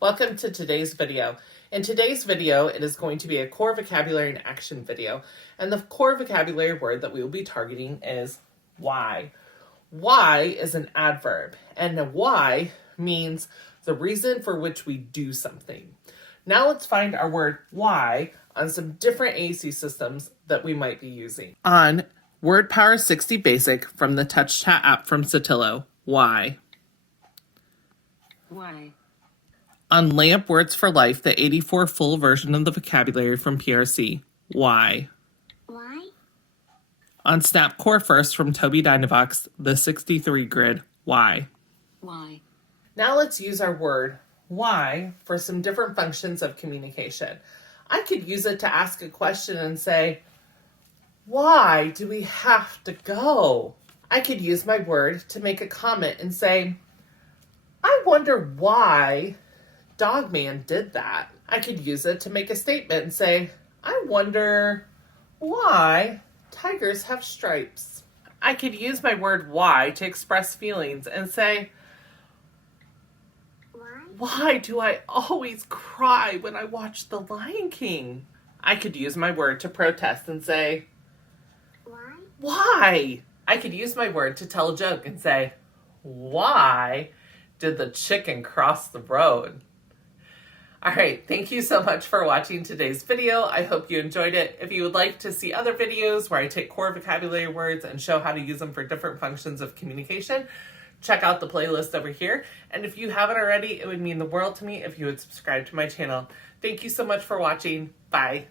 Welcome to today's video. In today's video, it is going to be a core vocabulary and action video. And the core vocabulary word that we will be targeting is why. Why is an adverb, and a why means the reason for which we do something. Now let's find our word why on some different AAC systems that we might be using. On Word Power 60 Basic from the Touch Chat app from Satillo, why. Why? On Layup Words for Life, the 84 full version of the vocabulary from PRC, why. Why? On Snap Core First from Toby Dynavox, the 63 grid, why. Why? Now let's use our word why for some different functions of communication. I could use it to ask a question and say, why do we have to go? I could use my word to make a comment and say, I wonder why Dogman did that. I could use it to make a statement and say, I wonder why tigers have stripes. I could use my word why to express feelings and say, why do I always cry when I watch The Lion King? I could use my word to protest and say, why? I could use my word to tell a joke and say, why did the chicken cross the road? All right, thank you so much for watching today's video. I hope you enjoyed it. If you would like to see other videos where I take core vocabulary words and show how to use them for different functions of communication, check out the playlist over here. And if you haven't already, it would mean the world to me if you would subscribe to my channel. Thank you so much for watching. Bye.